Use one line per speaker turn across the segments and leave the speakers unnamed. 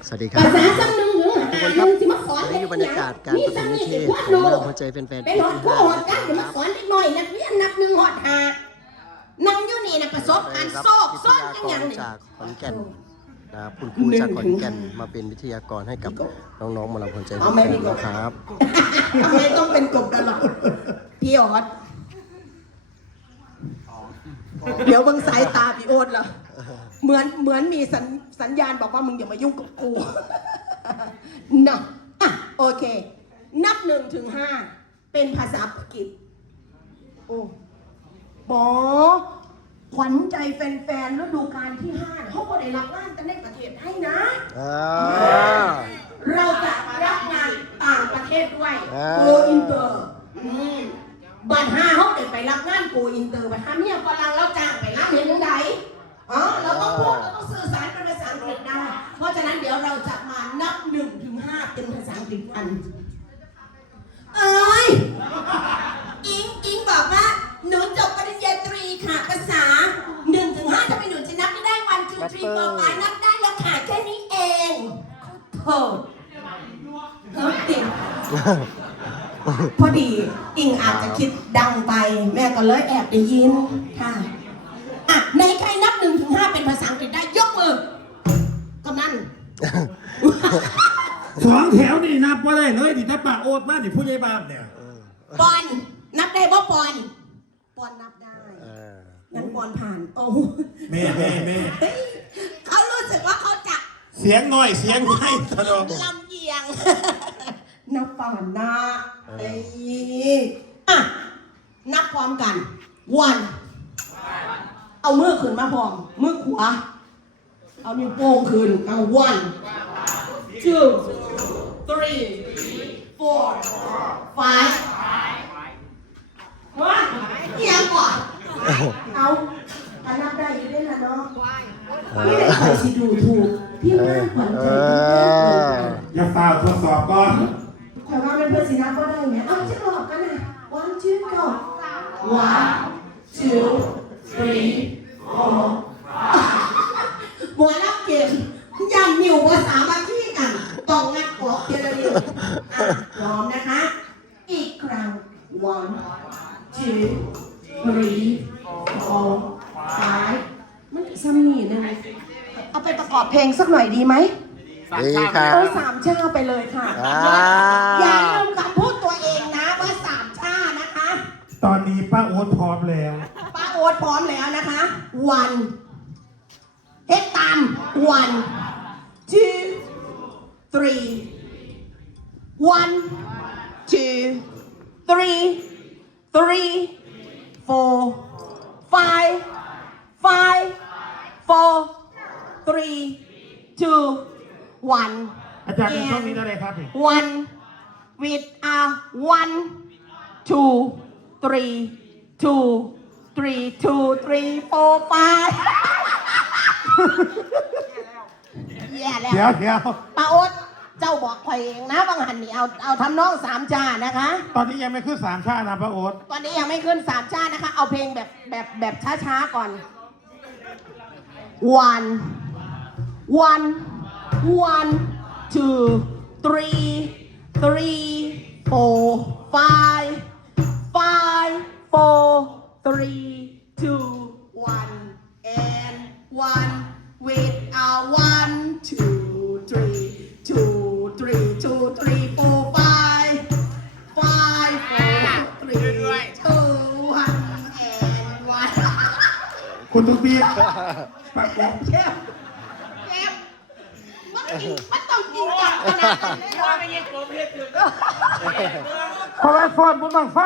สวัสดีครับทุกคนครับวันนี้อยู่บรรยากาศการประชุมนิเทศของเราหัวใจแฟนๆ
ไปหอดคู่หอดกันเดี๋ยวมาสอนเล็กน้อยนักเรียนนับหนึ่งหอดหานั่งอยู่นี่นะประสบการณ์โซกซ้อนกันอย่างนี้
จากขอนแก่นคุณครูจากขอนแก่นมาเป็นวิทยากรให้กับน้องๆมาเราหัวใจแฟนๆนะครับ
ทำไมต้องเป็นกบตลอดพี่ออดเดี๋ยวเบิ่งสายตาพี่โอ๊ตเหรอเหมือนมีสัญญาณบอกว่ามึงอย่ามายุ่งกับกูนะอ่ะโอเคนับ1 ถึง 5เป็นภาษาอังกฤษโอ้บอขวัญใจแฟนๆฤดูกาลที่5เขาก็ได้รับงานกันในประเทศให้นะเราจะรับงานต่างประเทศด้วยโกอินเตอร์บัตร5เขาได้ไปรับงานโกอินเตอร์บัตร5เนี่ยฝรั่งเราจ้างไปรับเห็นยังไงเราต้องพูดเราต้องสื่อสารเป็นภาษาอังกฤษได้เพราะฉะนั้นเดี๋ยวเราจะมานับ1 ถึง 5เป็นภาษาอังกฤษกันอิงบอกว่าหนูจบปริญญาตรีค่ะภาษา1 ถึง 5ทำไมหนูจะนับไม่ได้1 2 3 4 5นับได้แล้วค่ะแค่นี้เองโอ้เก่งพอดีอิงอาจจะคิดดังไปแม่ก็เลยแอบได้ยินค่ะในใครนับ1 ถึง 5เป็นภาษาอังกฤษได้ยกมือกำนัน
2 แถวนี่นับว่าได้เลยดิถ้าปากโอ๊ตมาดิผู้ใหญ่บ้านเนี่ย
ปอนนับได้บ่ปอนนับได้งั้นปอนผ่านโอ้
แม่
เขารู้สึกว่าเขาจะ
เสียงน้อยเสียงไม่ตลอด
ลำเอียงนับก่อนนะนับพร้อมกันวันเอามือขึ้นมาพร้อมมือขวาเอานิ้วโป้งขึ้นเอา1 2 3 4 5ว่าเอียงก่อนเอานับได้อยู่ได้ละเนาะไม่ได้ใครสิดูถูกพี่งานขวัญใจ
อย่าฝ่าทดสอบก่อน
ขวัญว่าเป็นเพื่อนสินะก็ได้เนี่ยเอาจะบอกกันนะ1 2 go 1 2 3 4บัวรับเกมยำมิวภาษาบางที่กันต้องงัดกรอบเจริญพร้อมนะคะอีกครั้ง1 2 3 4 5มันซ้ำนี่นะเอาไปประกอบเพลงสักหน่อยดีไหม
ดีครับ
3 ชาไปเลยค่ะอย่าลืมคำพูดตัวเองนะว่า3 ชานะคะ
ตอนนี้ป้าโอ๊ตพร้อมแล้ว
ป้าโอ๊ตพร้อมแล้วนะคะ1เฮ็ดตาม1 2 3 1 2 3 4 5 4 3 2 1
อาจารย์ในช่วงนี้ได้เลยครับ
1 with 1 2 3 2 3 2 3 4 5แย่แล้วป้าโอ๊ตเจ้าบอกใครเองนะบางหันนี่เอาทำน้อง3 ชานะคะ
ตอนนี้ยังไม่ขึ้น3 ชานะป้าโอ๊ต
ตอนนี้ยังไม่ขึ้น3 ชานะคะเอาเพลงแบบช้าๆก่อน1 2 3 4 5 4 3 2 1 and 1 with 1 2 3 2 3 2 3 4 5 5 4 3 2 1 and 1
คุณตุ๊กติ๊กป้าโอ๊ต
มันต้องจริงจังขนาดนั้นเลยเหรอ
เพราะว่าฟอนบนบังไฟ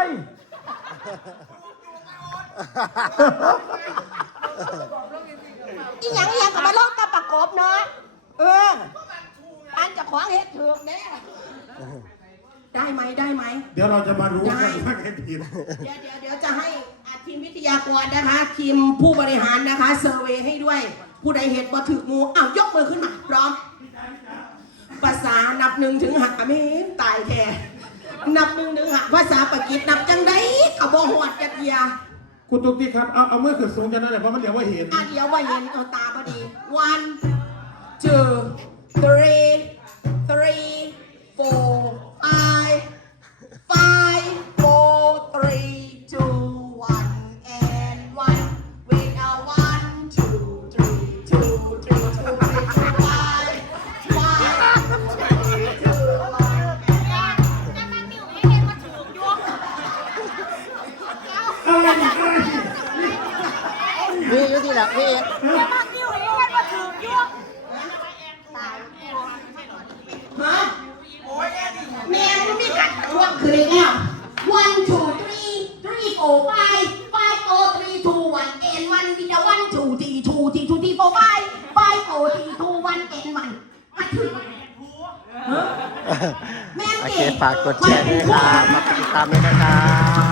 อีหยังกับมาลอกกับประกบเนาะอันจะขวางเฮ็ดถือแน่ได้ไหม
เดี๋ยวเราจะมารู้กันว่าใครผิด
เดี๋ยวจะให้ทีมวิทยากรนะคะทีมผู้บริหารนะคะเซอร์เวย์ให้ด้วยผู้ใดเห็นบ่ถืองูยกมือขึ้นมาพร้อมภาษานับ1 ถึง 5ไม่ตายแค่นับ1 ถึง 5ภาษาปากีสนับจังไดก็บ่ฮอดจักเทีย
คุณตุ๊กติ๊กครับเอามือขึ้นสูงกันนั่นแหละเพราะมันเดี๋ยวว่าเห็น
เดี๋ยวว่าเห็นเอาตาพอดี1 2 3
พี่เอก
อย่ามากิ้วให้มันมาถึงยั่วตาย
ฮะแม่มันมีการทวงคืนแล้ว one two three three four five five four three two one and one มีแต่ one two three two three two three four five five four three two one and one มาถึงแม่
โอ
เก่
เคฝากกดแชร์ด้วยนะครับมาติดตามด้วยนะครับ